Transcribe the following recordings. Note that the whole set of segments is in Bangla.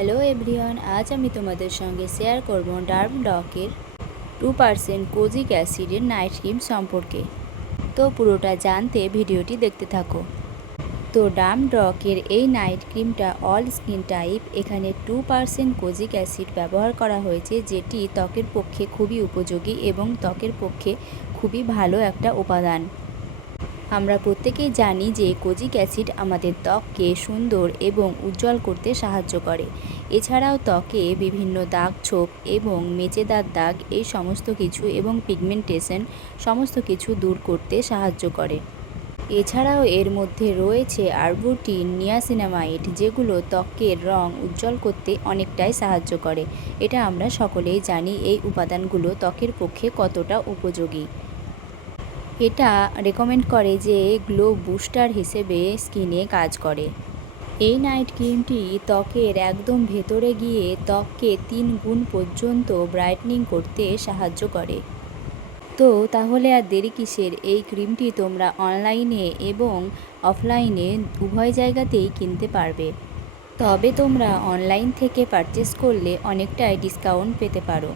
হ্যালো এভরিওয়ান, আজ আমি তোমাদের সঙ্গে শেয়ার করব ডার্ম ডকের 2% কোজিক অ্যাসিডের নাইট ক্রিম সম্পর্কে। তো পুরোটা জানতে ভিডিওটি দেখতে থাকো। তো ডার্ম ডকের এই নাইট ক্রিমটা অল স্কিন টাইপ, এখানে 2% কোজিক অ্যাসিড ব্যবহার করা হয়েছে, যেটি ত্বকের পক্ষে খুবই উপযোগী এবং ত্বকের পক্ষে খুবই ভালো একটা উপাদান। আমরা প্রত্যেকেই জানি যে কোজিক অ্যাসিড আমাদের ত্বককে সুন্দর এবং উজ্জ্বল করতে সাহায্য করে। এছাড়াও ত্বকে বিভিন্ন দাগ ছোপ এবং মেচেদার দাগ এই সমস্ত কিছু এবং পিগমেন্টেশন সমস্ত কিছু দূর করতে সাহায্য করে। এছাড়াও এর মধ্যে রয়েছে আরবুটিন, নিয়াসিনামাইড, যেগুলো ত্বকের রং উজ্জ্বল করতে অনেকটাই সাহায্য করে। এটা আমরা সকলেই জানি এই উপাদানগুলো ত্বকের পক্ষে কতটা উপযোগী। এটা রেকমেন্ড করে যে গ্লো বুস্টার হিসেবে স্কিনে কাজ করে। এই নাইট ক্রিমটি ত্বকের একদম ভেতরে গিয়ে ত্বককে 3 গুণ পর্যন্ত ব্রাইটনিং করতে সাহায্য করে। তো তাহলে আর দেরি কিসের, এই ক্রিমটি তোমরা অনলাইনে এবং অফলাইনে উভয় জায়গাতেই কিনতে পারবে। তবে তোমরা অনলাইন থেকে পারচেস করলে অনেকটাই ডিসকাউন্ট পেতে পারো।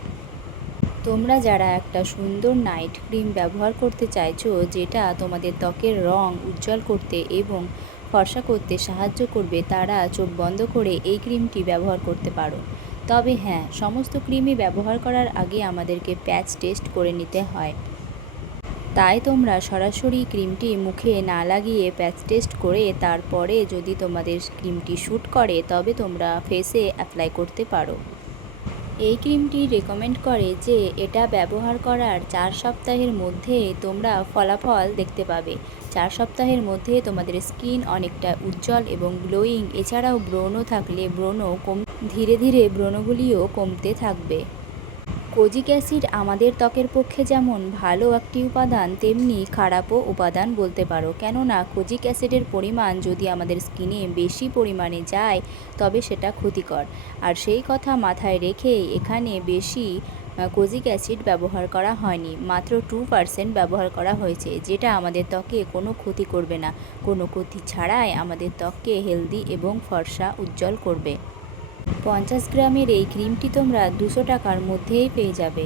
তোমরা যারা একটা সুন্দর নাইট ক্রিম ব্যবহার করতে চাইছো, যেটা তোমাদের ত্বকের রং উজ্জ্বল করতে এবং ফর্সা করতে সাহায্য করবে, তারা চোখ বন্ধ করে এই ক্রিমটি ব্যবহার করতে পারো। তবে হ্যাঁ, সমস্ত ক্রিমই ব্যবহার করার আগে আমাদেরকে প্যাচ টেস্ট করে নিতে হয়। তাই তোমরা সরাসরি ক্রিমটি মুখে না লাগিয়ে প্যাচ টেস্ট করে তারপরে যদি তোমাদের ক্রিমটি শ্যুট করে তবে তোমরা ফেসে অ্যাপ্লাই করতে পারো। এই ক্রিমটি রেকমেন্ড করে যে এটা ব্যবহার করার 4 সপ্তাহের মধ্যে তোমরা ফলাফল দেখতে পাবে। 4 সপ্তাহের মধ্যে তোমাদের স্কিন অনেকটা উজ্জ্বল এবং গ্লোয়িং। এছাড়াও ব্রণ থাকলে ধীরে ধীরে ব্রণগুলিও কমতে থাকবে। কোজিক অ্যাসিড আমাদের ত্বকের পক্ষে যেমন ভালো একটি উপাদান, তেমনি খারাপও উপাদান বলতে পারো। কেননা কোজিক অ্যাসিডের পরিমাণ যদি আমাদের স্কিনে বেশি পরিমাণে যায় তবে সেটা ক্ষতিকর। আর সেই কথা মাথায় রেখে এখানে বেশি কোজিক অ্যাসিড ব্যবহার করা হয়নি, মাত্র 2% ব্যবহার করা হয়েছে, যেটা আমাদের ত্বকে কোনো ক্ষতি করবে না। কোনো ক্ষতি ছাড়াই আমাদের ত্বককে হেলদি এবং ফর্সা উজ্জ্বল করবে। 50 গ্রামের এই ক্রিমটি তোমরা 200 টাকার মধ্যেই পেয়ে যাবে।